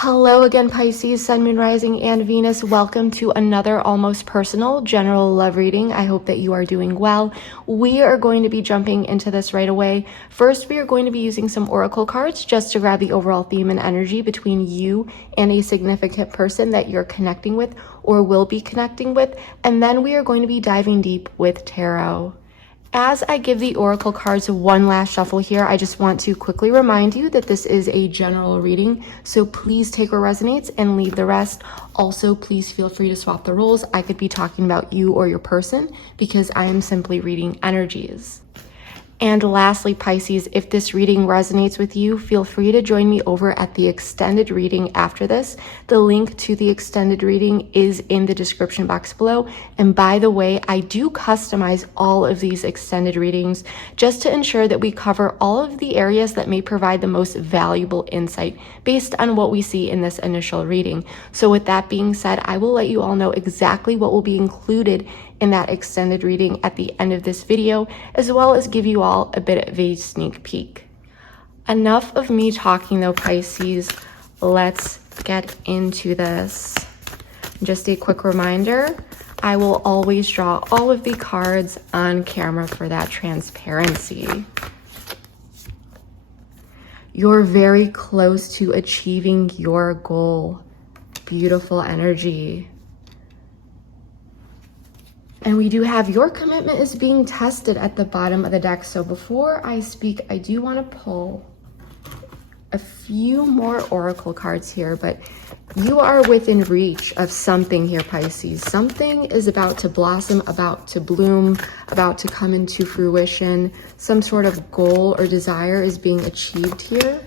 Hello again, Pisces, Sun, Moon, Rising, and Venus. Welcome to another almost personal general love reading. I hope that you are doing well. We are going to be jumping into this right away. First, we are going to be using some oracle cards just to grab the overall theme and energy between you and a significant person that you're connecting with or will be connecting with. And then we are going to be diving deep with tarot. As I give the oracle cards one last shuffle here, I just want to quickly remind you that this is a general reading, so please take what resonates and leave the rest. Also, please feel free to swap the roles. I could be talking about you or your person because I am simply reading energies. And lastly, Pisces, if this reading resonates with you, feel free to join me over at the extended reading after this. The link to the extended reading is in the description box below. And by the way, I do customize all of these extended readings just to ensure that we cover all of the areas that may provide the most valuable insight based on what we see in this initial reading. So with that being said, I will let you all know exactly what will be included in that extended reading at the end of this video, as well as give you all a bit of a sneak peek. Enough of me talking though, Pisces. Let's get into this. Just a quick reminder, I will always draw all of the cards on camera for that transparency. You're very close to achieving your goal. Beautiful energy. And we do have your commitment is being tested at the bottom of the deck. So before I speak, I do want to pull a few more oracle cards here, but you are within reach of something here, Pisces. Something is about to blossom, about to bloom, about to come into fruition. Some sort of goal or desire is being achieved here.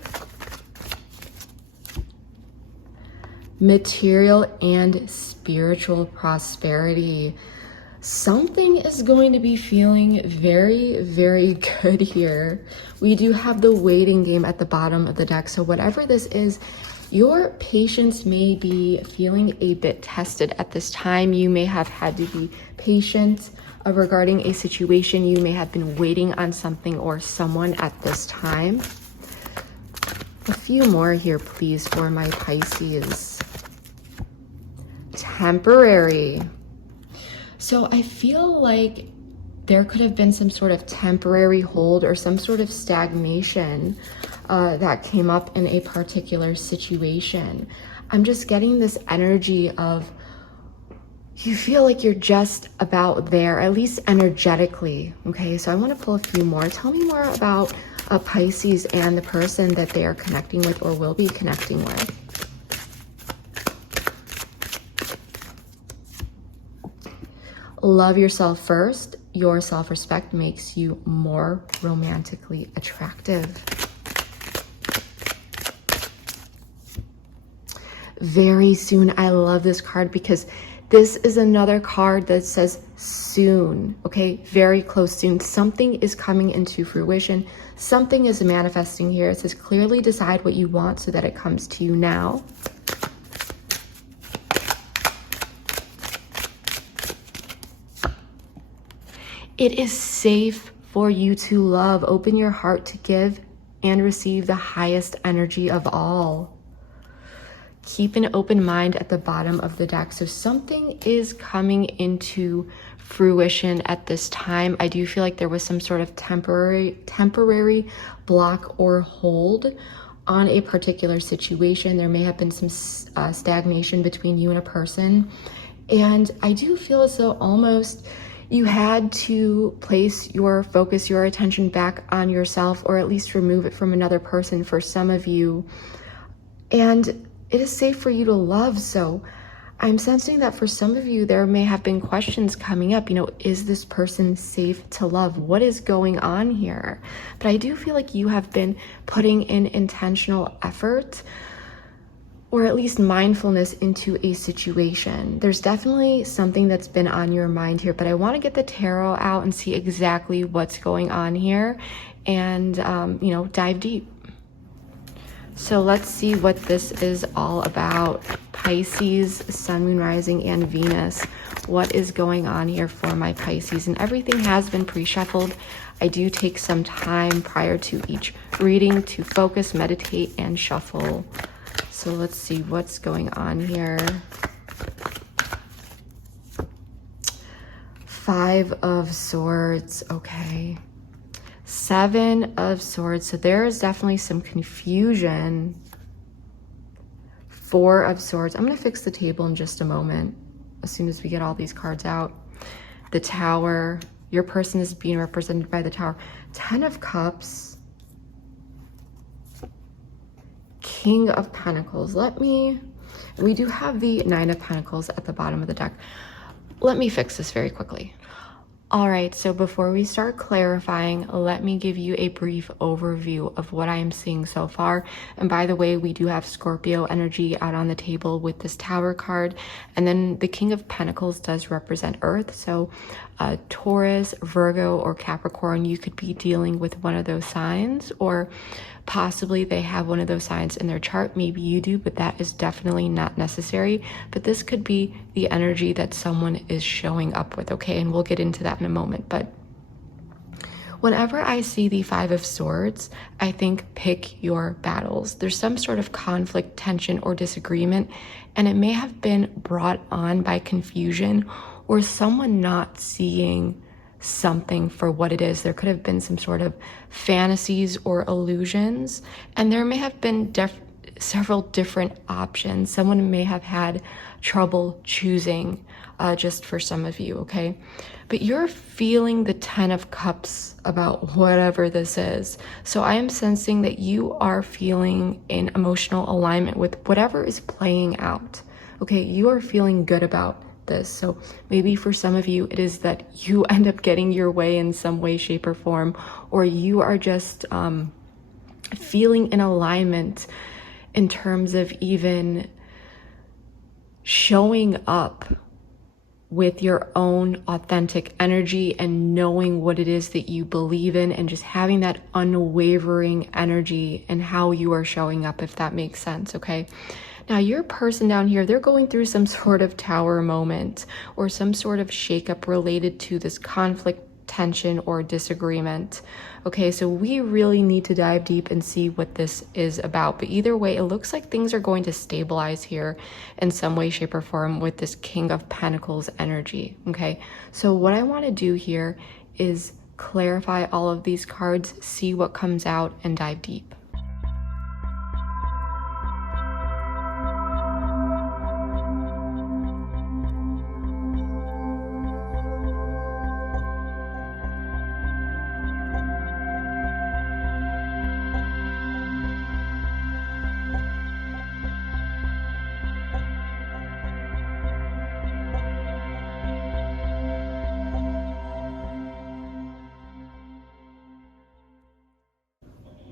Material and spiritual prosperity. Something is going to be feeling very, very good here. We do have the waiting game at the bottom of the deck. So whatever this is, your patience may be feeling a bit tested at this time. You may have had to be patient regarding a situation. You may have been waiting on something or someone at this time. A few more here, please, for my Pisces. Temporary. So I feel like there could have been some sort of temporary hold or some sort of stagnation that came up in a particular situation. I'm just getting this energy of you feel like you're just about there, at least energetically. Okay, so I want to pull a few more. Tell me more about Pisces and the person that they are connecting with or will be connecting with. Love yourself first. Your self-respect makes you more romantically attractive. Very soon. I love this card because this is another card that says soon. Okay, very close soon. Something is coming into fruition. Something is manifesting here. It says clearly decide what you want so that it comes to you now. It is safe for you to love. Open your heart to give and receive the highest energy of all. Keep an open mind at the bottom of the deck. So something is coming into fruition at this time. I do feel like there was some sort of temporary block or hold on a particular situation. There may have been some stagnation between you and a person. And I do feel as though almost you had to place your focus, your attention back on yourself, or at least remove it from another person for some of you. And it is safe for you to love. So I'm sensing that for some of you, there may have been questions coming up. You know, is this person safe to love? What is going on here? But I do feel like you have been putting in intentional effort, or at least mindfulness into a situation. There's definitely something that's been on your mind here, but I want to get the tarot out and see exactly what's going on here and, you know, dive deep. So let's see what this is all about. Pisces, Sun, Moon, Rising, and Venus. What is going on here for my Pisces? And everything has been pre-shuffled. I do take some time prior to each reading to focus, meditate, and shuffle. So let's see what's going on here. 5 of Swords, okay. 7 of Swords, so there is definitely some confusion. 4 of Swords. I'm going to fix the table in just a moment, as soon as we get all these cards out. The Tower, your person is being represented by the Tower. 10 of Cups. King of Pentacles. We do have the 9 of Pentacles at the bottom of the deck. Let me fix this very quickly. All right, so before we start clarifying, let me give you a brief overview of what I am seeing so far. And by the way, we do have Scorpio energy out on the table with this Tower card. And then the King of Pentacles does represent Earth. So Taurus, Virgo, or Capricorn, you could be dealing with one of those signs, or possibly they have one of those signs in their chart. Maybe you do, but that is definitely not necessary. But this could be the energy that someone is showing up with, okay? And we'll get into that in a moment. But whenever I see the 5 of Swords, I think pick your battles. There's some sort of conflict, tension, or disagreement, and it may have been brought on by confusion or someone not seeing something for what it is. There could have been some sort of fantasies or illusions, and there may have been several different options. Someone may have had trouble choosing, just for some of you, okay? But you're feeling the 10 of Cups about whatever this is. So I am sensing that you are feeling in emotional alignment with whatever is playing out, okay? You are feeling good about this. So maybe for some of you, it is that you end up getting your way in some way, shape, or form, or you are just feeling in alignment in terms of even showing up with your own authentic energy and knowing what it is that you believe in, and just having that unwavering energy in how you are showing up, if that makes sense, okay? Now, your person down here, they're going through some sort of Tower moment or some sort of shakeup related to this conflict, tension, or disagreement. Okay, so we really need to dive deep and see what this is about. But either way, it looks like things are going to stabilize here in some way, shape, or form with this King of Pentacles energy. Okay, so what I want to do here is clarify all of these cards, see what comes out, and dive deep.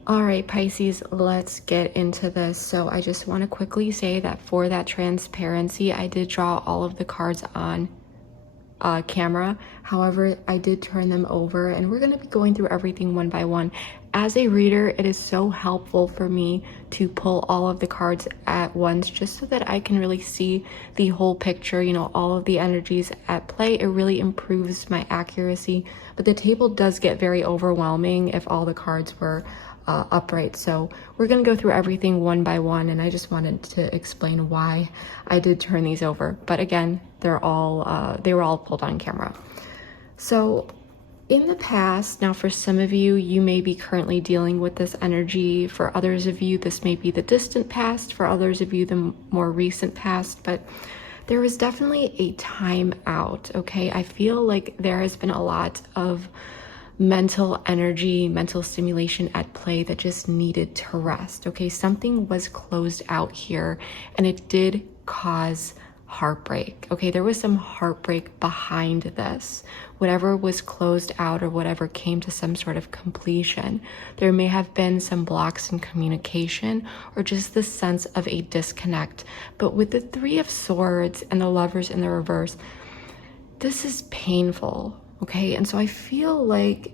All right, Pisces, let's get into this. So I just want to quickly say that for that transparency, I did draw all of the cards on camera. However, I did turn them over, and we're going to be going through everything one by one. As a reader, it is so helpful for me to pull all of the cards at once, just so that I can really see the whole picture, you know, all of the energies at play. It really improves my accuracy, but the table does get very overwhelming if all the cards were upright. So we're going to go through everything one by one, and I just wanted to explain why I did turn these over. But again, they were all pulled on camera. So in the past, now for some of you, you may be currently dealing with this energy. For others of you, this may be the distant past. For others of you, the more recent past. But there was definitely a time out, okay? I feel like there has been a lot of mental energy, mental stimulation at play that just needed to rest, okay? Something was closed out here, and it did cause heartbreak, okay? There was some heartbreak behind this. Whatever was closed out, or whatever came to some sort of completion, there may have been some blocks in communication, or just the sense of a disconnect. But with the 3 of Swords and the Lovers in the reverse, this is painful, okay? And so I feel like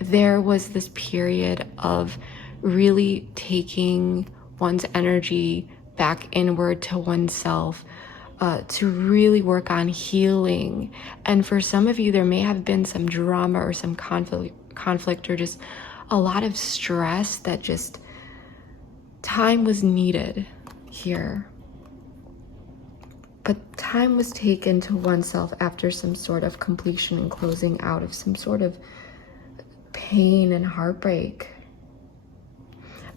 there was this period of really taking one's energy back inward to oneself, to really work on healing. And for some of you, there may have been some drama or some conflict, or just a lot of stress that just, time was needed here. But time was taken to oneself after some sort of completion and closing out of some sort of pain and heartbreak.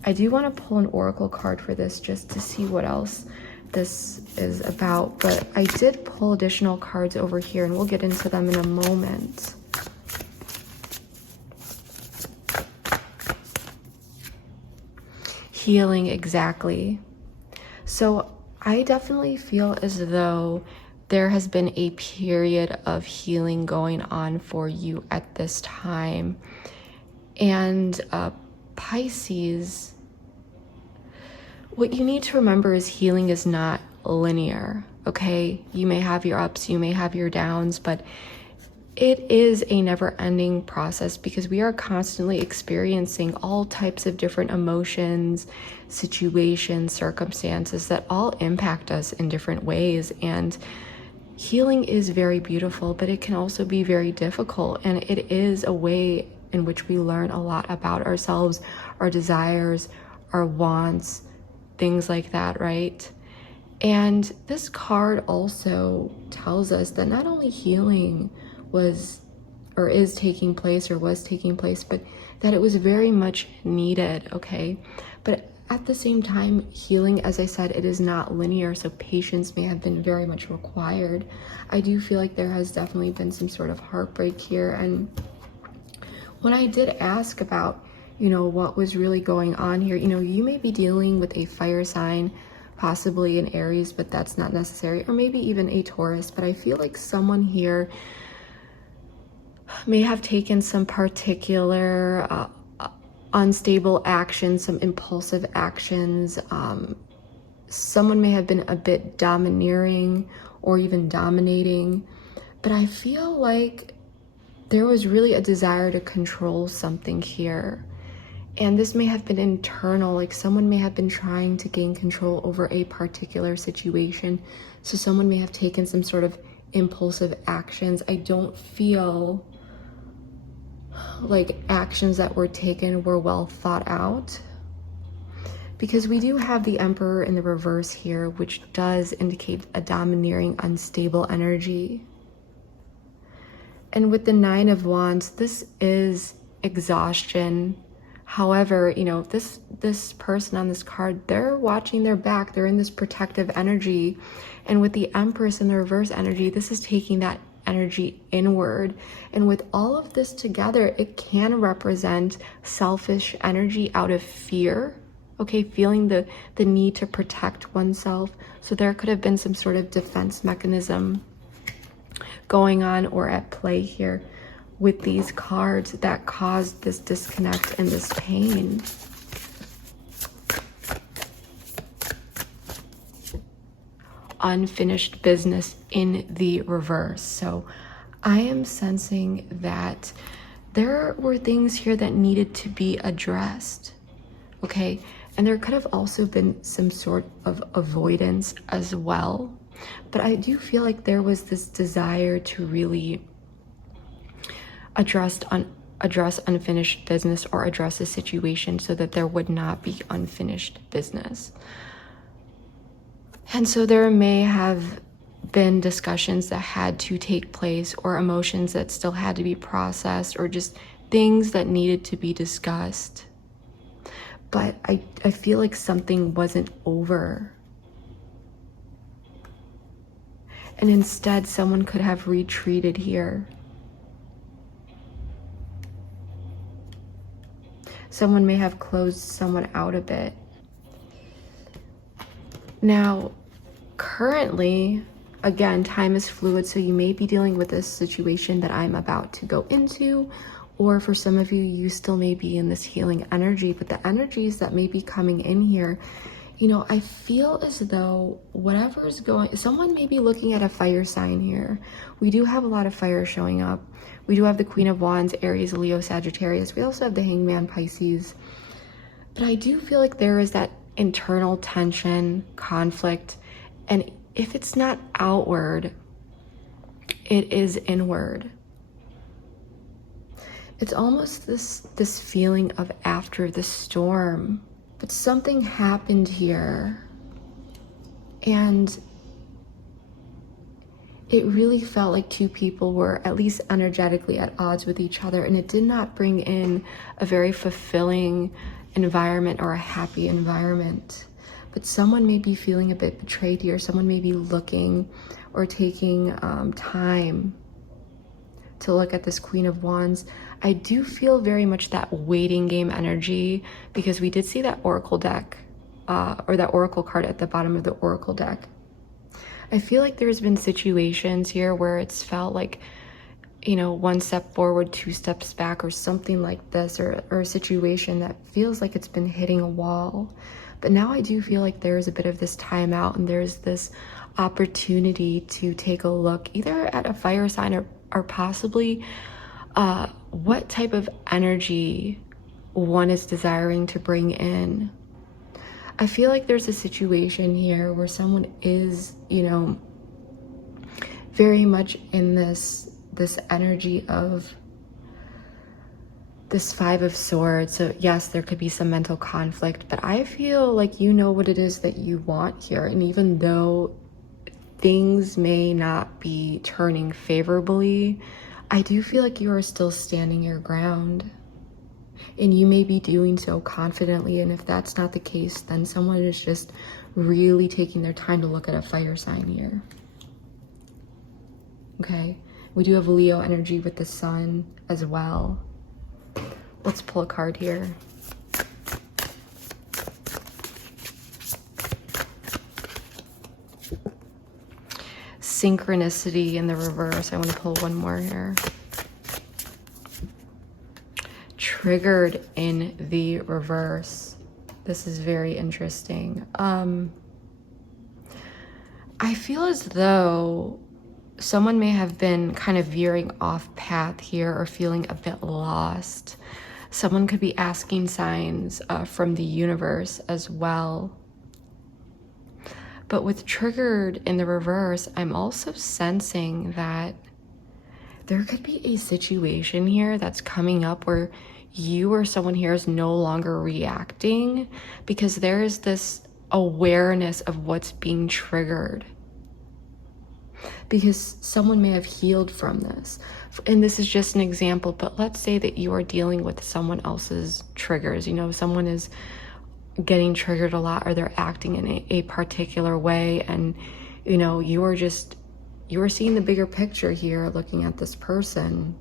I do want to pull an oracle card for this just to see what else this is about, but I did pull additional cards over here and we'll get into them in a moment. Healing, exactly. So I definitely feel as though there has been a period of healing going on for you at this time. And Pisces, what you need to remember is healing is not linear, okay? You may have your ups, you may have your downs, but it is a never-ending process because we are constantly experiencing all types of different emotions, situations, circumstances that all impact us in different ways. And healing is very beautiful, but it can also be very difficult. And it is a way in which we learn a lot about ourselves, our desires, our wants, things like that, right? And this card also tells us that not only healing was taking place, but that it was very much needed, okay? But at the same time, healing, as I said, it is not linear, so patience may have been very much required. I do feel like there has definitely been some sort of heartbreak here. And when I did ask about, what was really going on here, you may be dealing with a fire sign, possibly an Aries, but that's not necessary, or maybe even a Taurus. But I feel like someone here may have taken some particular unstable actions, some impulsive actions. Someone may have been a bit domineering or even dominating, but I feel like there was really a desire to control something here. And this may have been internal, like someone may have been trying to gain control over a particular situation. So someone may have taken some sort of impulsive actions. I don't feel like actions that were taken were well thought out, because we do have the Emperor in the reverse here, which does indicate a domineering, unstable energy. And with the Nine of Wands, this is exhaustion. However, this person on this card, they're watching their back. They're in this protective energy. And with the Empress in the reverse energy, this is taking that energy inward. And with all of this together, it can represent selfish energy out of fear, okay, feeling the need to protect oneself. So there could have been some sort of defense mechanism going on or at play here with these cards that caused this disconnect and this pain. Unfinished business in the reverse. So I am sensing that there were things here that needed to be addressed, okay? And there could have also been some sort of avoidance as well. But I do feel like there was this desire to really address unfinished business, or address a situation so that there would not be unfinished business. And so there may have been discussions that had to take place, or emotions that still had to be processed, or just things that needed to be discussed. But I feel like something wasn't over. And instead, someone could have retreated here. Someone may have closed someone out a bit. Now, currently, again, time is fluid, so you may be dealing with this situation that I'm about to go into, or for some of you, you still may be in this healing energy. But the energies that may be coming in here, I feel as though whatever is going, someone may be looking at a fire sign here. We do have a lot of fire showing up. We do have the Queen of Wands, Aries, Leo, Sagittarius. We also have the Hangman, Pisces. But I do feel like there is that internal tension, conflict, and if it's not outward, it is inward. It's almost this feeling of after the storm. But something happened here, and it really felt like two people were at least energetically at odds with each other, and it did not bring in a very fulfilling environment or a happy environment. But someone may be feeling a bit betrayed here. Someone may be looking or taking time to look at this Queen of Wands. I do feel very much that waiting game energy, because we did see that Oracle deck or that Oracle card at the bottom of the Oracle deck. I feel like there's been situations here where it's felt like, you know, one step forward, two steps back, or something like this, or a situation that feels like it's been hitting a wall. But now I do feel like there's a bit of this timeout, and there's this opportunity to take a look either at a fire sign or possibly what type of energy one is desiring to bring in. I feel like there's a situation here where someone is, you know, very much in this energy of this Five of Swords. So yes, there could be some mental conflict, but I feel like you know what it is that you want here. And even though things may not be turning favorably, I do feel like you are still standing your ground. And you may be doing so confidently, and if that's not the case, then someone is just really taking their time to look at a fire sign here. Okay, we do have Leo energy with the sun as well. Let's pull a card here. Synchronicity in the reverse. I want to pull one more here. Triggered in the reverse. This is very interesting. I feel as though someone may have been kind of veering off path here or feeling a bit lost. Someone could be asking signs from the universe as well. But with triggered in the reverse, I'm also sensing that there could be a situation here that's coming up where you or someone here is no longer reacting, because there is this awareness of what's being triggered. Because someone may have healed from this. And this is just an example, but let's say that you are dealing with someone else's triggers. You know, someone is getting triggered a lot, or they're acting in a particular way, and you know, you are seeing the bigger picture here, looking at this person.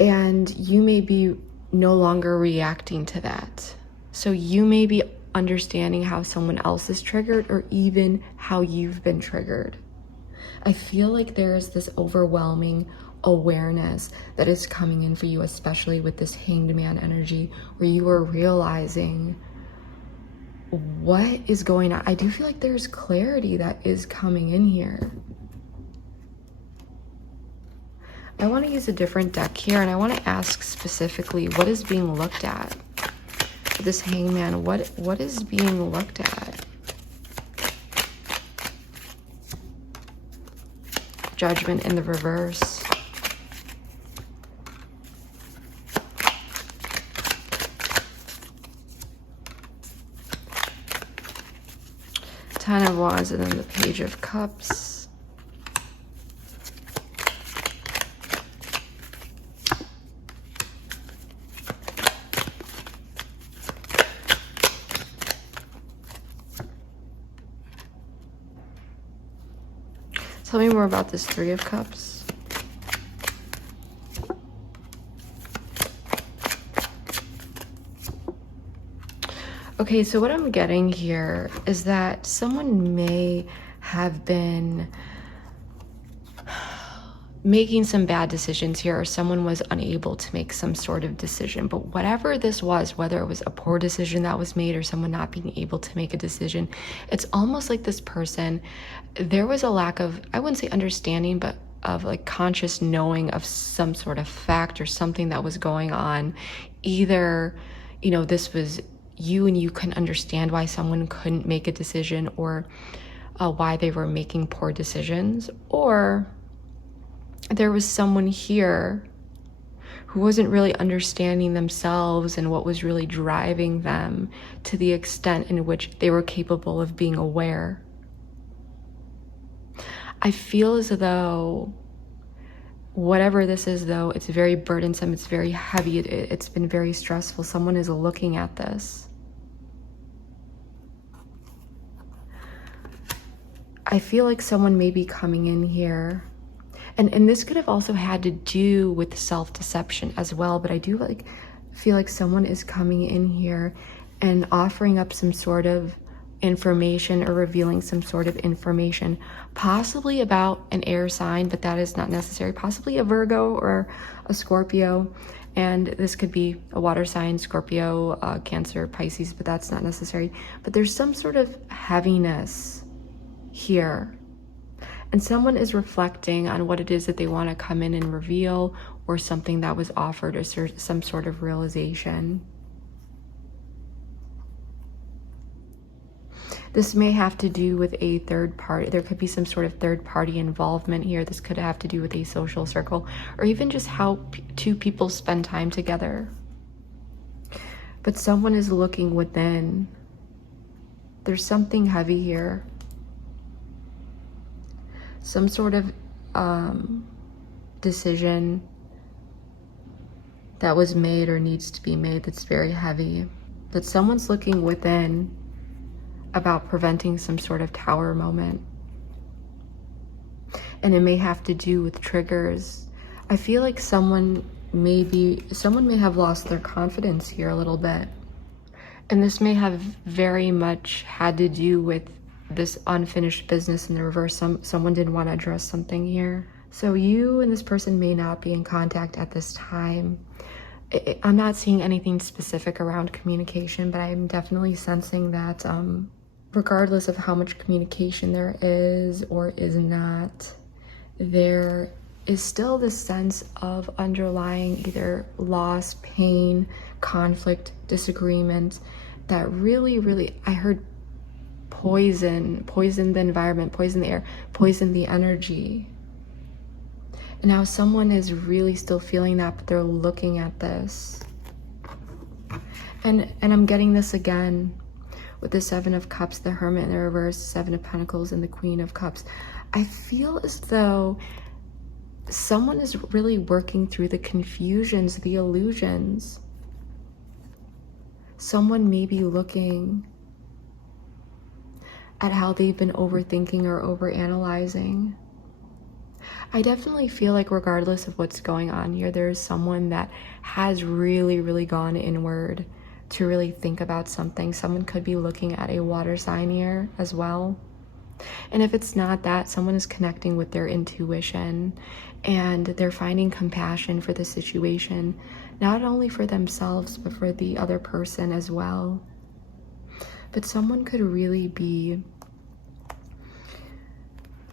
And you may be no longer reacting to that. So you may be understanding how someone else is triggered, or even how you've been triggered. I feel like there is this overwhelming awareness that is coming in for you, especially with this Hanged Man energy, where you are realizing what is going on. I do feel like there's clarity that is coming in here. I want to use a different deck here, and I want to ask specifically what is being looked at. This Hangman, what is being looked at? Judgment in the reverse. Ten of Wands, and then the Page of Cups. Tell me more about this Three of Cups. Okay, so what I'm getting here is that someone may have been making some bad decisions here, or someone was unable to make some sort of decision. But whatever this was, whether it was a poor decision that was made or someone not being able to make a decision, it's almost like this person, there was a lack of, I wouldn't say understanding, but of like conscious knowing of some sort of fact or something that was going on. Either, you know, this was you and you couldn't understand why someone couldn't make a decision, or why they were making poor decisions, or there was someone here who wasn't really understanding themselves and what was really driving them to the extent in which they were capable of being aware. I feel as though whatever this is, though, it's very burdensome, it's very heavy, it's been very stressful. Someone is looking at this. I feel like someone may be coming in here, and this could have also had to do with self-deception as well, but I do feel like someone is coming in here and offering up some sort of information or revealing some sort of information, possibly about an air sign, but that is not necessary, possibly a Virgo or a Scorpio, and this could be a water sign, Scorpio, Cancer, Pisces, but that's not necessary. But there's some sort of heaviness here, and someone is reflecting on what it is that they want to come in and reveal, or something that was offered, or some sort of realization. This may have to do with a third party. There could be some sort of third party involvement here. This could have to do with a social circle, or even just how two people spend time together. But someone is looking within. There's something heavy here. Some sort of decision that was made or needs to be made that's very heavy. But someone's looking within about preventing some sort of tower moment. And it may have to do with triggers. I feel like someone may have lost their confidence here a little bit. And this may have very much had to do with this unfinished business in the reverse. Someone didn't want to address something here. So you and this person may not be in contact at this time. I'm not seeing anything specific around communication, but I'm definitely sensing that regardless of how much communication there is or is not, there is still this sense of underlying either loss, pain, conflict, disagreement that really, I heard poison the environment, poison the air, poison the energy. And now someone is really still feeling that, but they're looking at this. And I'm getting this again with the Seven of Cups, the Hermit in the reverse, Seven of Pentacles, and the Queen of Cups. I feel as though someone is really working through the confusions, the illusions. Someone may be looking at how they've been overthinking or overanalyzing. I definitely feel like regardless of what's going on here, there is someone that has really gone inward to really think about something. Someone could be looking at a water sign here as well. And if it's not that, someone is connecting with their intuition and they're finding compassion for the situation, not only for themselves, but for the other person as well. But someone could really be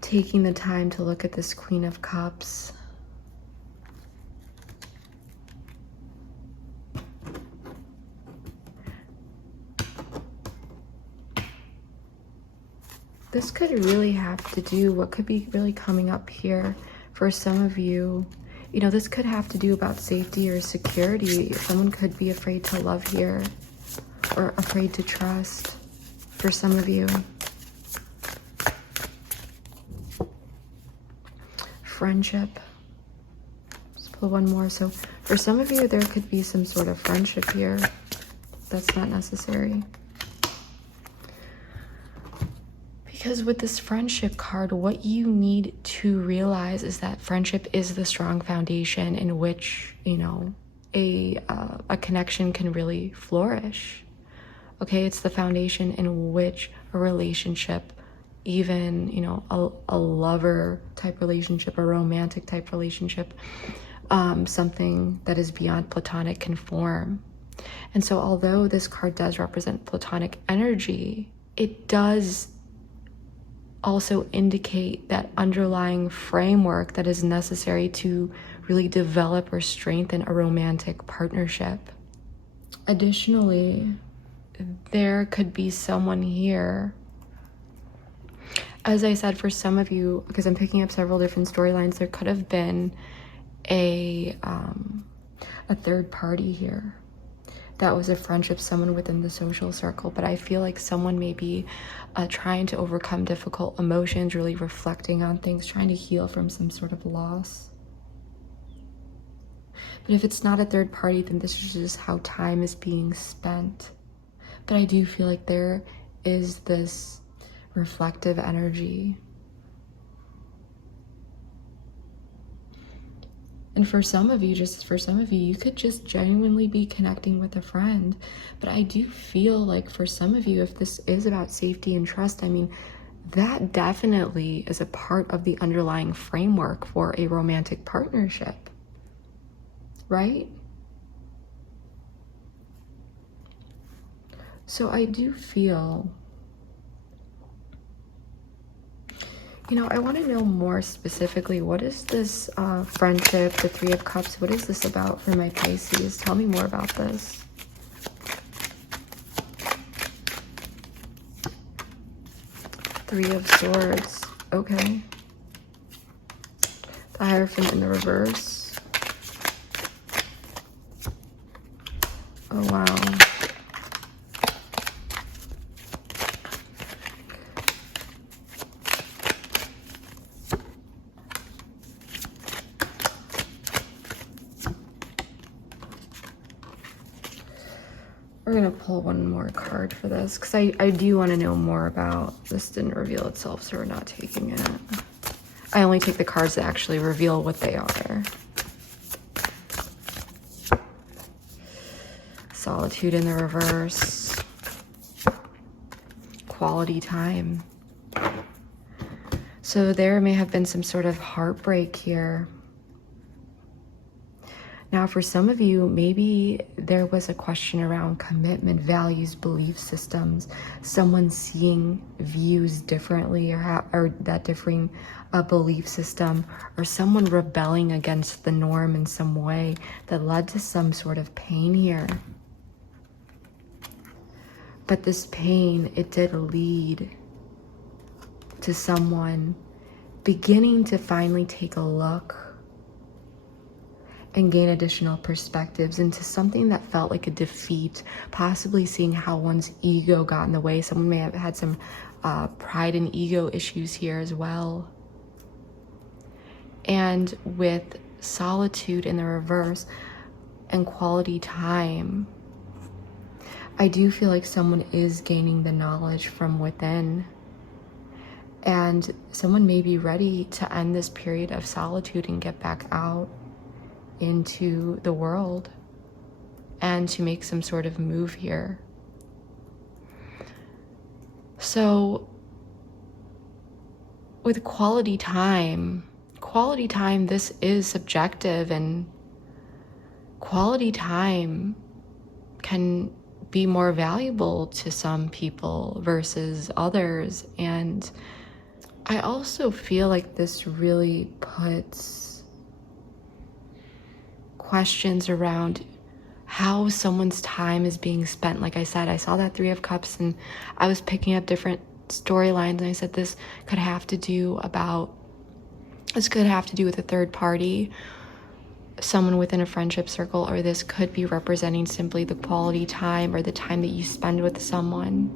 taking the time to look at this Queen of Cups. This could really have to do, what could be really coming up here for some of you, you know, this could have to do about safety or security. Someone could be afraid to love here or afraid to trust for some of you. Friendship. Let's pull one more. So for some of you, there could be some sort of friendship here. That's not necessary. Because with this friendship card, what you need to realize is that friendship is the strong foundation in which, you know, a connection can really flourish. Okay, it's the foundation in which a relationship, even, you know, a lover type relationship, a romantic type relationship, something that is beyond platonic can form. And so although this card does represent platonic energy, it does also indicate that underlying framework that is necessary to really develop or strengthen a romantic partnership. Additionally, there could be someone here, as I said, for some of you, because I'm picking up several different storylines, there could have been a a third party here. That was a friendship, someone within the social circle, but I feel like someone may be trying to overcome difficult emotions, really reflecting on things, trying to heal from some sort of loss. But if it's not a third party, then this is just how time is being spent. But I do feel like there is this reflective energy. And for some of you, you could just genuinely be connecting with a friend. But I do feel like for some of you, if this is about safety and trust, I mean, that definitely is a part of the underlying framework for a romantic partnership, right? So I do feel, I want to know more specifically, what is this friendship, the Three of Cups, what is this about for my Pisces? Tell me more about this. Three of Swords, okay. The Hierophant in the reverse. Oh, wow. We're gonna pull one more card for this because I do want to know more about this. Didn't reveal itself, so we're not taking it. I only take the cards that actually reveal what they are. Solitude in the reverse. Quality time. So there may have been some sort of heartbreak here. Now, for some of you, maybe there was a question around commitment, values, belief systems, someone seeing views differently, or that differing belief system, or someone rebelling against the norm in some way that led to some sort of pain here. But this pain, it did lead to someone beginning to finally take a look and gain additional perspectives into something that felt like a defeat, possibly seeing how one's ego got in the way. Someone may have had some pride and ego issues here as well. And with solitude in the reverse and quality time, I do feel like someone is gaining the knowledge from within. And someone may be ready to end this period of solitude and get back out into the world and to make some sort of move here. So with quality time, this is subjective, and quality time can be more valuable to some people versus others. And I also feel like this really puts questions around how someone's time is being spent. Like I said, I saw that Three of Cups and I was picking up different storylines, and I said this could have to do with a third party, someone within a friendship circle, or this could be representing simply the quality time or the time that you spend with someone.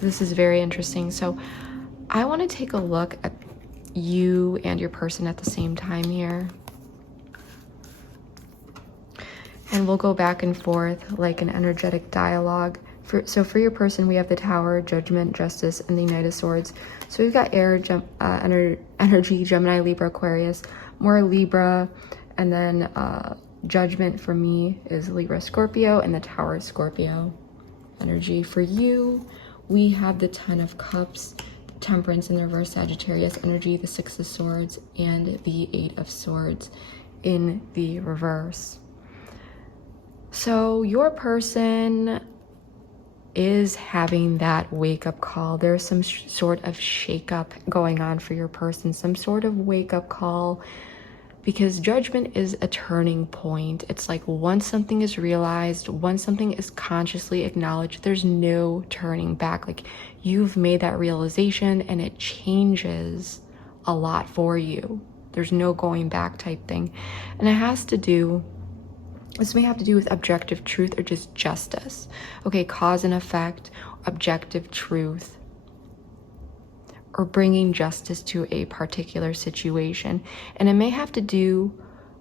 This is very interesting. So I want to take a look at you and your person at the same time here. And we'll go back and forth like an energetic dialogue. So for your person, we have the Tower, Judgment, Justice, and the Knight of Swords. So we've got air, energy, Gemini, Libra, Aquarius, more Libra, and then Judgment for me is Libra, Scorpio, and the Tower is Scorpio energy. For you, we have the Ten of Cups, Temperance in the reverse, Sagittarius energy, the Six of Swords, and the Eight of Swords in the reverse. So your person is having that wake-up call. There's some sort of shake-up going on for your person, some sort of wake-up call because judgment is a turning point. It's like once something is realized, once something is consciously acknowledged, there's no turning back. Like you've made that realization and it changes a lot for you. There's no going back type thing. And this may have to do with objective truth or just justice. Okay, cause and effect, objective truth, or bringing justice to a particular situation. And it may have to do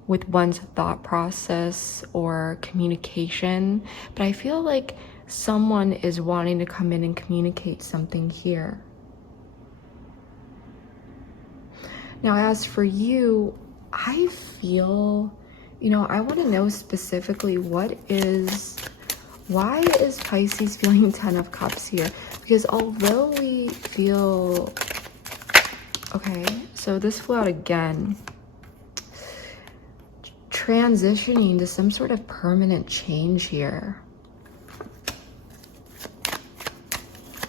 with one's thought process or communication, but I feel like someone is wanting to come in and communicate something here. Now, as for you, I feel, I want to know specifically why is Pisces feeling 10 of Cups here? Because although we feel, okay, so this flew out again, transitioning to some sort of permanent change here.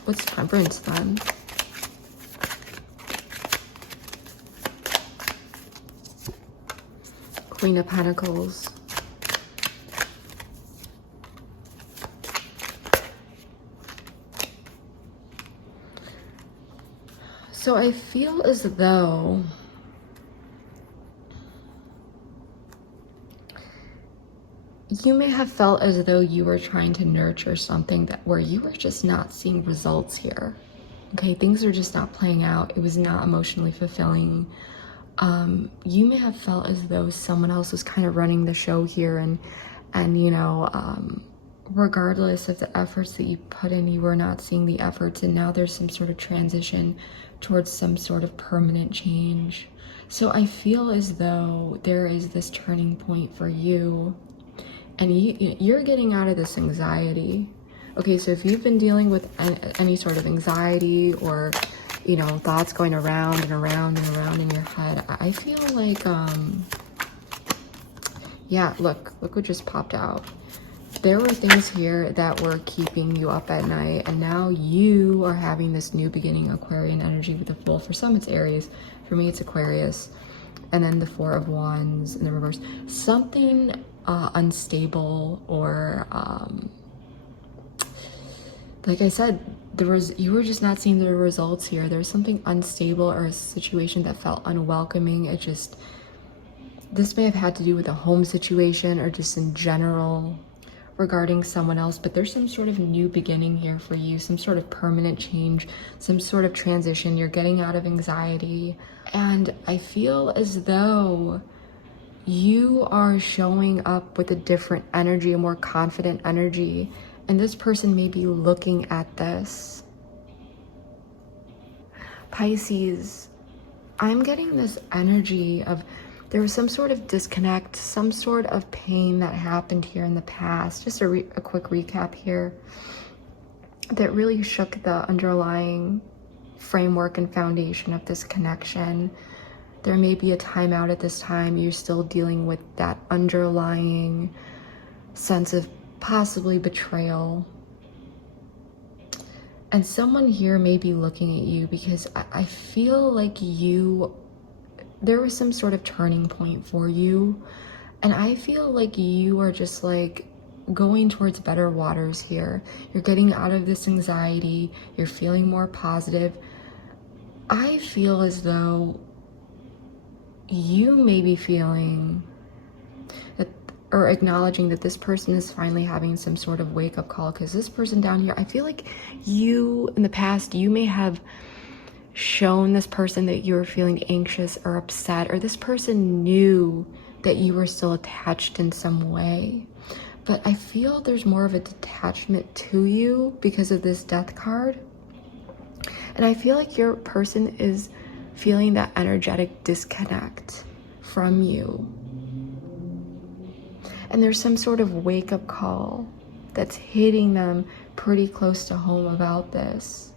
What's Temperance then? Queen of Pentacles. So I feel as though you may have felt as though you were trying to nurture something where you were just not seeing results here. Okay, things are just not playing out. It was not emotionally fulfilling. You may have felt as though someone else was kind of running the show here, and regardless of the efforts that you put in, you were not seeing the efforts, and now there's some sort of transition towards some sort of permanent change. So I feel as though there is this turning point for you, and you're getting out of this anxiety. Okay, so if you've been dealing with any sort of anxiety or thoughts going around and around and around in your head, I feel like yeah, look what just popped out. There were things here that were keeping you up at night, and now you are having this new beginning, Aquarian energy with the Fool. For some it's Aries, for me it's Aquarius, and then the Four of Wands in the reverse. Something unstable, or like I said, you were just not seeing the results here. There's something unstable or a situation that felt unwelcoming. This may have had to do with a home situation or just in general regarding someone else, but there's some sort of new beginning here for you, some sort of permanent change, some sort of transition. You're getting out of anxiety, and I feel as though you are showing up with a different energy, a more confident energy, and this person may be looking at this. Pisces, I'm getting this energy of there was some sort of disconnect, some sort of pain that happened here in the past. Just a quick recap here that really shook the underlying framework and foundation of this connection. There may be a timeout at this time. You're still dealing with that underlying sense of possibly betrayal. And someone here may be looking at you because I feel like there was some sort of turning point for you, and I feel like you are just like going towards better waters here. You're getting out of this anxiety, you're feeling more positive. I feel as though you may be feeling that, or acknowledging that this person is finally having some sort of wake-up call, because this person down here, I feel like you in the past, you may have shown this person that you were feeling anxious or upset, or this person knew that you were still attached in some way. But I feel there's more of a detachment to you because of this Death card. And I feel like your person is feeling that energetic disconnect from you. And there's some sort of wake-up call that's hitting them pretty close to home about this.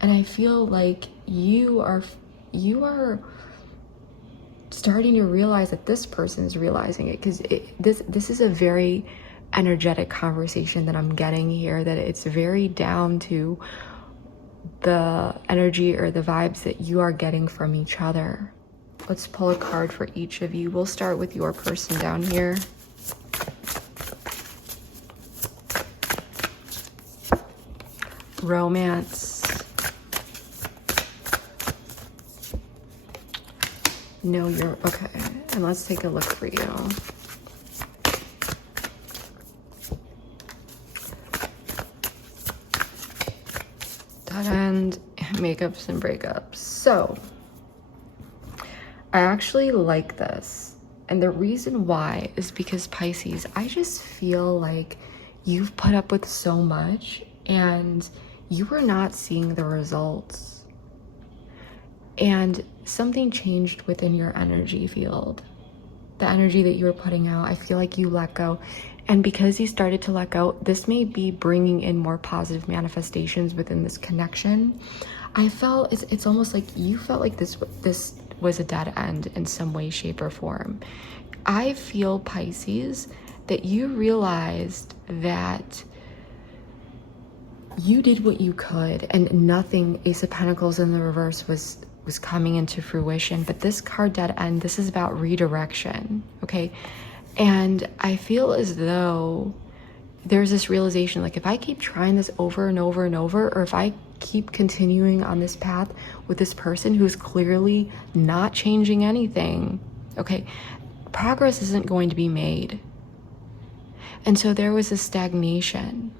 And I feel like you are starting to realize that this person is realizing it, because this is a very energetic conversation that I'm getting here, that it's very down to the energy or the vibes that you are getting from each other. Let's pull a card for each of you. We'll start with your person down here. Romance. No, you're okay. And let's take a look for you. Dead end, makeups and breakups. So I actually like this. And the reason why is because Pisces, I just feel like you've put up with so much and you are not seeing the results. And something changed within your energy field. The energy that you were putting out, I feel like you let go. And because you started to let go, this may be bringing in more positive manifestations within this connection. I felt it's almost like you felt like this was a dead end in some way, shape, or form. I feel, Pisces, that you realized that you did what you could and nothing, Ace of Pentacles in the reverse, was coming into fruition. But this card, dead end, this is about redirection, okay? And I feel as though there's this realization, like if I keep trying this over and over and over, or if I keep continuing on this path with this person who's clearly not changing anything, okay, progress isn't going to be made. And so there was a stagnation.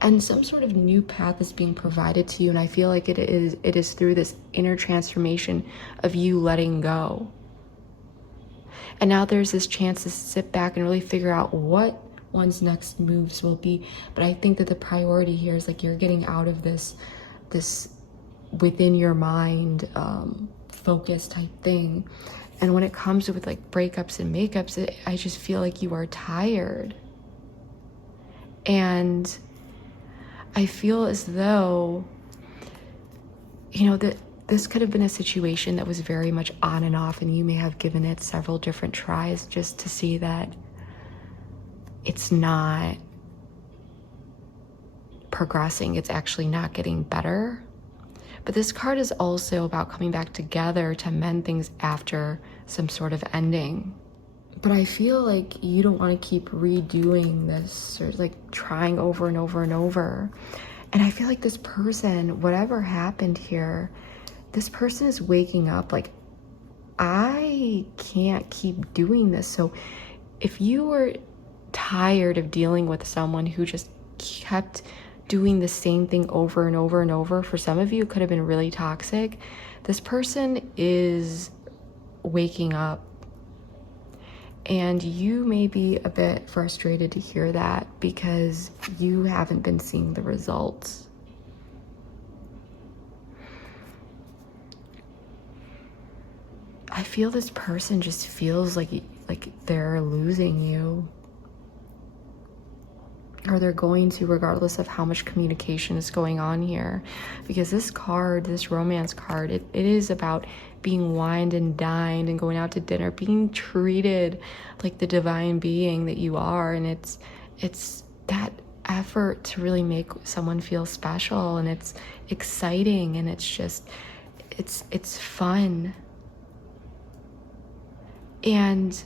And some sort of new path is being provided to you, and I feel like it is through this inner transformation of you letting go. And now there's this chance to sit back and really figure out what one's next moves will be. But I think that the priority here is like you're getting out of this within your mind focus type thing. And when it comes with like breakups and makeups, I just feel like you are tired. And I feel as though, you know, that this could have been a situation that was very much on and off, and you may have given it several different tries just to see that it's not progressing, it's actually not getting better. But this card is also about coming back together to mend things after some sort of ending. But I feel like you don't want to keep redoing this or like trying over and over and over. And I feel like this person, whatever happened here, this person is waking up like, I can't keep doing this. So if you were tired of dealing with someone who just kept doing the same thing over and over and over, for some of you it could have been really toxic. This person is waking up, and you may be a bit frustrated to hear that because you haven't been seeing the results. I feel this person just feels like they're losing you. Or they're going to, regardless of how much communication is going on here. Because this card, this romance card, it is about being wined and dined and going out to dinner, being treated like the divine being that you are. And it's that effort to really make someone feel special, and it's exciting, and it's just, it's fun. And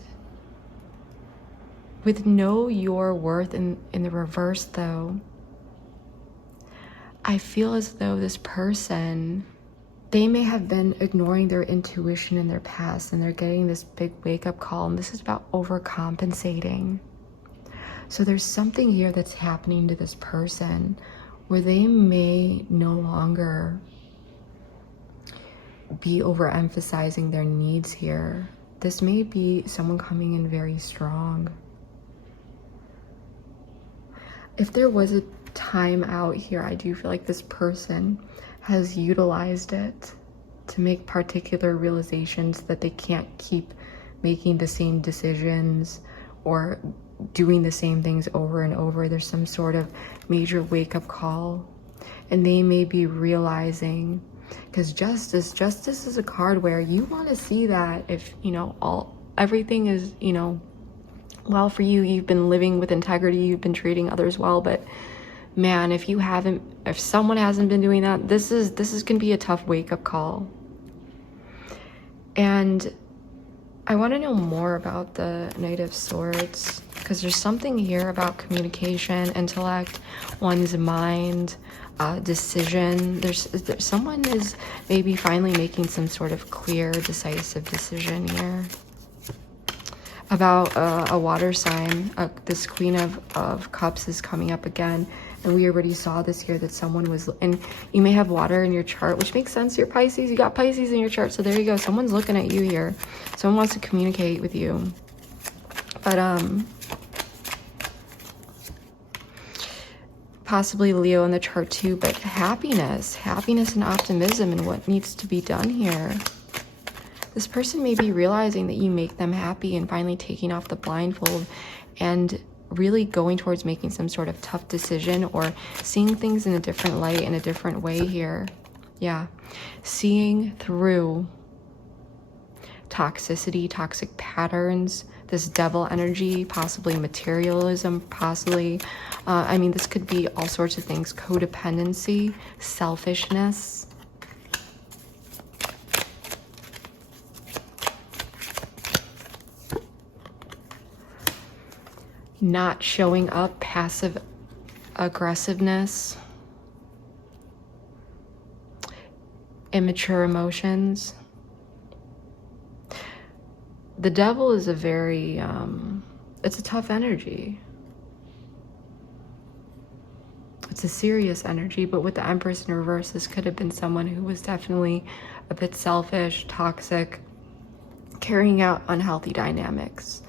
with know your worth in the reverse though, I feel as though this person, they may have been ignoring their intuition in their past, and they're getting this big wake-up call, and this is about overcompensating. So there's something here that's happening to this person where they may no longer be overemphasizing their needs here. This may be someone coming in very strong. If there was a time out here, I do feel like this person has utilized it to make particular realizations that they can't keep making the same decisions or doing the same things over and over. There's some sort of major wake-up call, and they may be realizing, because justice is a card where you want to see that if, you know, everything is, you know, well for you, you've been living with integrity, you've been treating others well. But man, if someone hasn't been doing that, this is gonna be a tough wake-up call. And I want to know more about the Knight of Swords, because there's something here about communication, intellect, one's mind, decision. There's someone is maybe finally making some sort of clear, decisive decision here about a water sign. This Queen of Cups is coming up again, and we already saw this here, that someone was, and you may have water in your chart, which makes sense. You're Pisces, you got Pisces in your chart, so there you go. Someone's looking at you here. Someone wants to communicate with you. But possibly Leo in the chart too, but happiness and optimism and what needs to be done here. This person may be realizing that you make them happy and finally taking off the blindfold and really going towards making some sort of tough decision or seeing things in a different light, in a different way here. Yeah, seeing through toxicity, toxic patterns, this devil energy, possibly materialism, possibly, I mean, this could be all sorts of things, codependency, selfishness. Not showing up, passive aggressiveness, immature emotions. The devil is a very, it's a tough energy. It's a serious energy, but with the Empress in reverse, this could have been someone who was definitely a bit selfish, toxic, carrying out unhealthy dynamics,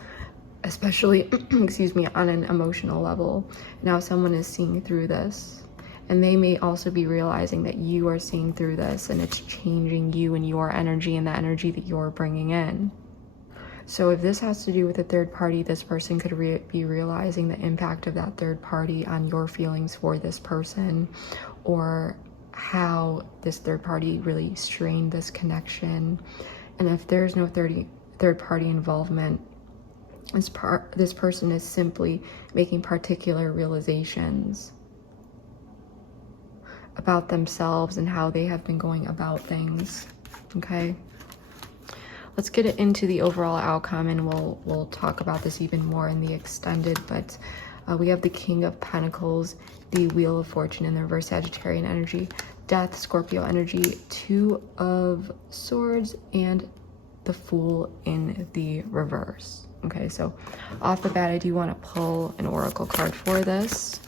especially, excuse me, on an emotional level. Now someone is seeing through this, and they may also be realizing that you are seeing through this, and it's changing you and your energy and the energy that you're bringing in. So if this has to do with a third party, this person could be realizing the impact of that third party on your feelings for this person, or how this third party really strained this connection. And if there's no third party involvement, this person is simply making particular realizations about themselves and how they have been going about things. Okay, let's get into the overall outcome, and we'll talk about this even more in the extended. But we have the King of Pentacles, the Wheel of Fortune in the reverse, Sagittarian energy, Death, Scorpio energy, Two of Swords, and the Fool in the reverse. Okay, so off the bat, I do want to pull an oracle card for this.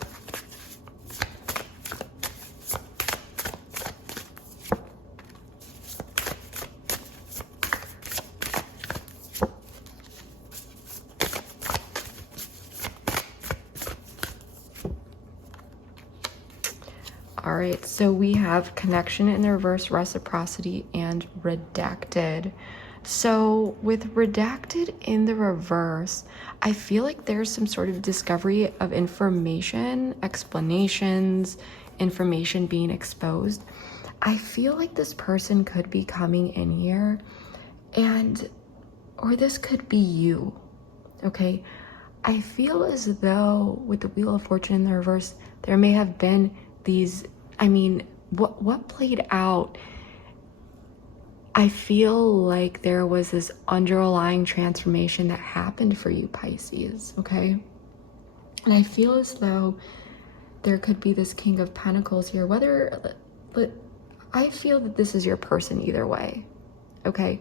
All right, so we have connection in the reverse, reciprocity, and redacted. So with redacted in the reverse, I feel like there's some sort of discovery of information, explanations, information being exposed. I feel like this person could be coming in here, or this could be you, okay? I feel as though with the Wheel of Fortune in the reverse, there may have been these, I mean, what played out, I feel like there was this underlying transformation that happened for you, Pisces, okay? And I feel as though there could be this King of Pentacles here, but I feel that this is your person either way, okay?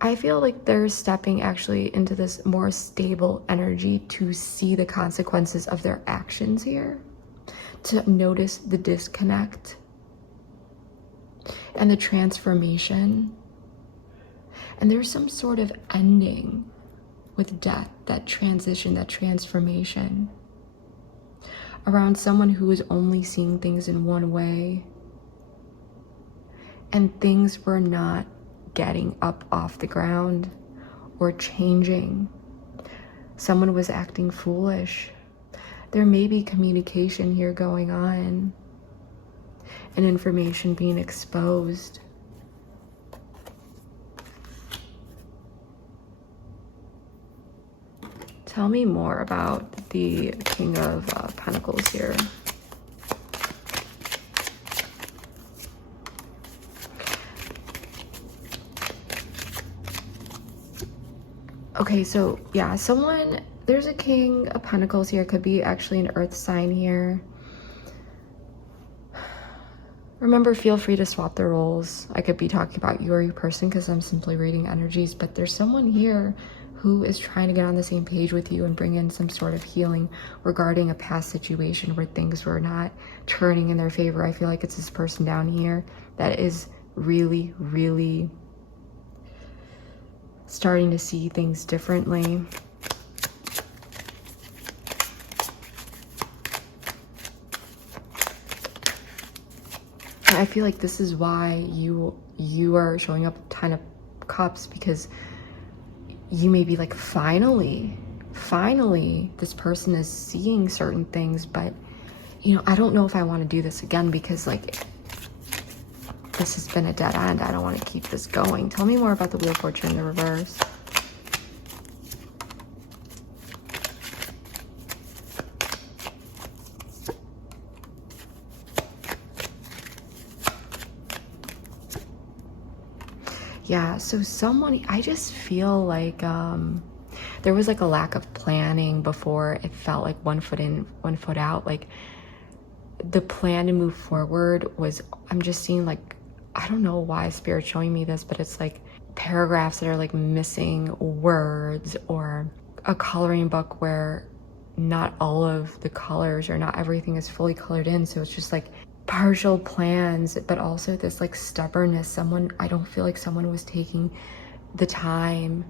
I feel like they're stepping actually into this more stable energy to see the consequences of their actions here, to notice the disconnect and the transformation. And there's some sort of ending with death, that transition, that transformation around someone who is only seeing things in one way, and things were not getting up off the ground or changing. Someone was acting foolish. There may be communication here going on and information being exposed. Tell me more about the King of Pentacles here. Okay, so yeah, someone, there's a King of Pentacles here. It could be actually an earth sign here. Remember, feel free to swap the roles. I could be talking about you or your person because I'm simply reading energies, but there's someone here who is trying to get on the same page with you and bring in some sort of healing regarding a past situation where things were not turning in their favor. I feel like it's this person down here that is really, really starting to see things differently. I feel like this is why you are showing up 10 of Cups, because you may be like, finally this person is seeing certain things, but you know, I don't know if I want to do this again because like this has been a dead end. I don't want to keep this going. Tell me more about the Wheel of Fortune in the reverse. Yeah, so someone, I just feel like there was like a lack of planning before. It felt like 1 foot in, 1 foot out. Like the plan to move forward was, I'm just seeing like, I don't know why Spirit's showing me this, but it's like paragraphs that are like missing words, or a coloring book where not all of the colors or not everything is fully colored in. So it's just like partial plans, but also this like stubbornness. I don't feel like someone was taking the time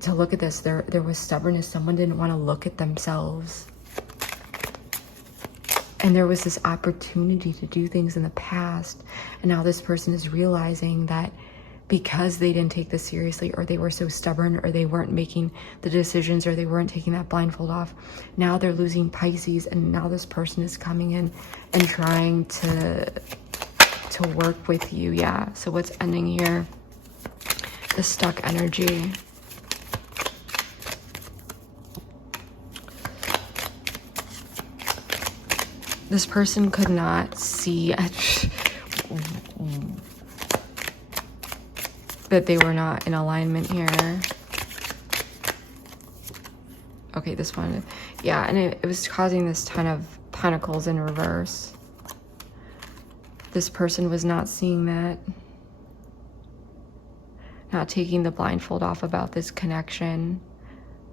to look at this. There was stubbornness. Someone didn't want to look at themselves. And there was this opportunity to do things in the past. And now this person is realizing that because they didn't take this seriously, or they were so stubborn, or they weren't making the decisions, or they weren't taking that blindfold off, now they're losing Pisces. And now this person is coming in and trying to work with you. Yeah, so what's ending here? The stuck energy. This person could not see that they were not in alignment here. Okay, this one, yeah, and it was causing this Ten of Pentacles in reverse. This person was not seeing that, not taking the blindfold off about this connection,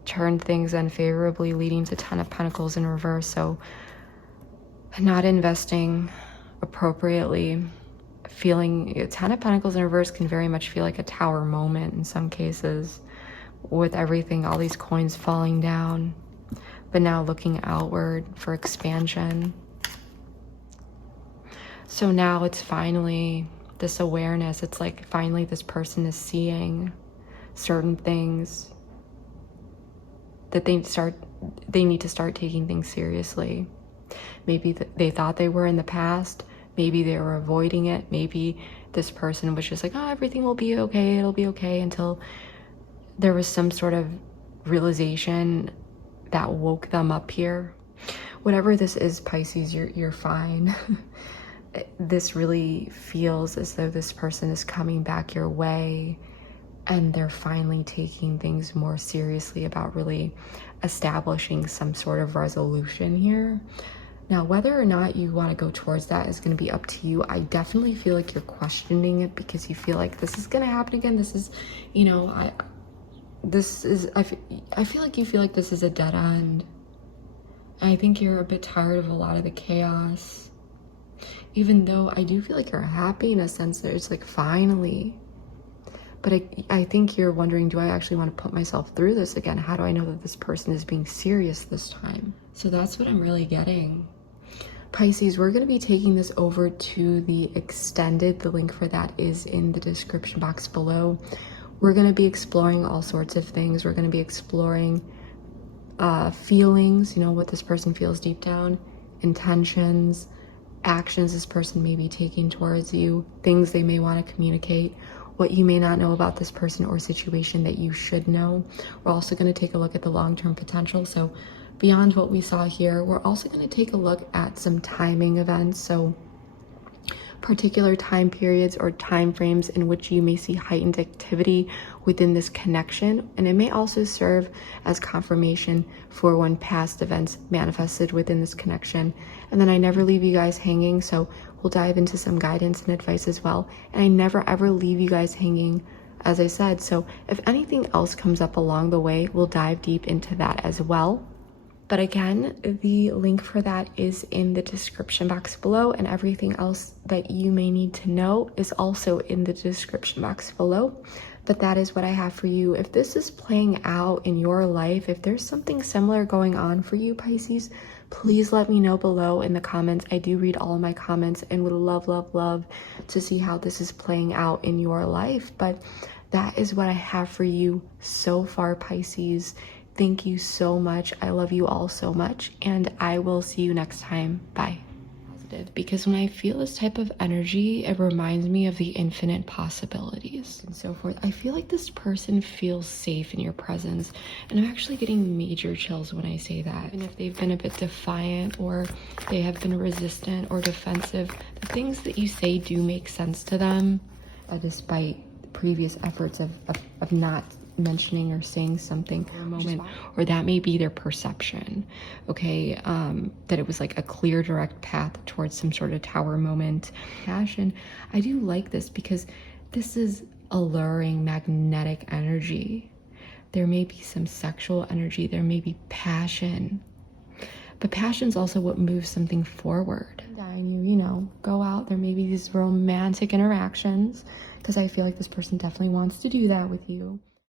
turned things unfavorably, leading to Ten of Pentacles in reverse. So not investing appropriately, feeling Ten of Pentacles in reverse can very much feel like a tower moment in some cases, with everything, all these coins falling down, but now looking outward for expansion. So now it's finally this awareness. It's like finally this person is seeing certain things that they need to start taking things seriously. Maybe they thought they were in the past. Maybe they were avoiding it. Maybe this person was just like, oh, everything will be okay. It'll be okay, until there was some sort of realization that woke them up here. Whatever this is, Pisces, you're fine. This really feels as though this person is coming back your way, and they're finally taking things more seriously about really establishing some sort of resolution here. Now, whether or not you want to go towards that is going to be up to you. I definitely feel like you're questioning it because you feel like this is going to happen again. This is, you know, I feel like you feel like this is a dead end. I think you're a bit tired of a lot of the chaos, even though I do feel like you're happy in a sense that it's like finally. But I think you're wondering, do I actually want to put myself through this again? How do I know that this person is being serious this time? So that's what I'm really getting. Pisces, we're going to be taking this over to the extended. The link for that is in the description box below. We're going to be exploring all sorts of things. We're going to be exploring feelings, you know, what this person feels deep down, intentions, actions this person may be taking towards you, things they may want to communicate, what you may not know about this person or situation that you should know. We're also going to take a look at the long-term potential. So beyond what we saw here, we're also going to take a look at some timing events. So particular time periods or time frames in which you may see heightened activity within this connection, and it may also serve as confirmation for when past events manifested within this connection. And then I never leave you guys hanging, so we'll dive into some guidance and advice as well. And I never ever leave you guys hanging, as I said. So if anything else comes up along the way, we'll dive deep into that as well. But again, the link for that is in the description box below, and everything else that you may need to know is also in the description box below. But that is what I have for you. If this is playing out in your life, if there's something similar going on for you, Pisces, please let me know below in the comments. I do read all of my comments and would love, love, love to see how this is playing out in your life. But that is what I have for you so far, Pisces. Thank you so much. I love you all so much, and I will see you next time. Bye. Because when I feel this type of energy, it reminds me of the infinite possibilities and so forth. I feel like this person feels safe in your presence, and I'm actually getting major chills when I say that. And if they've been a bit defiant, or they have been resistant or defensive, the things that you say do make sense to them, despite previous efforts of not mentioning or saying something for a moment, or that may be their perception, okay, that it was like a clear direct path towards some sort of tower moment. Passion, I do like this because this is alluring magnetic energy. There may be some sexual energy, there may be passion, but passion's also what moves something forward. And you know, go out, there may be these romantic interactions, because I feel like this person definitely wants to do that with you.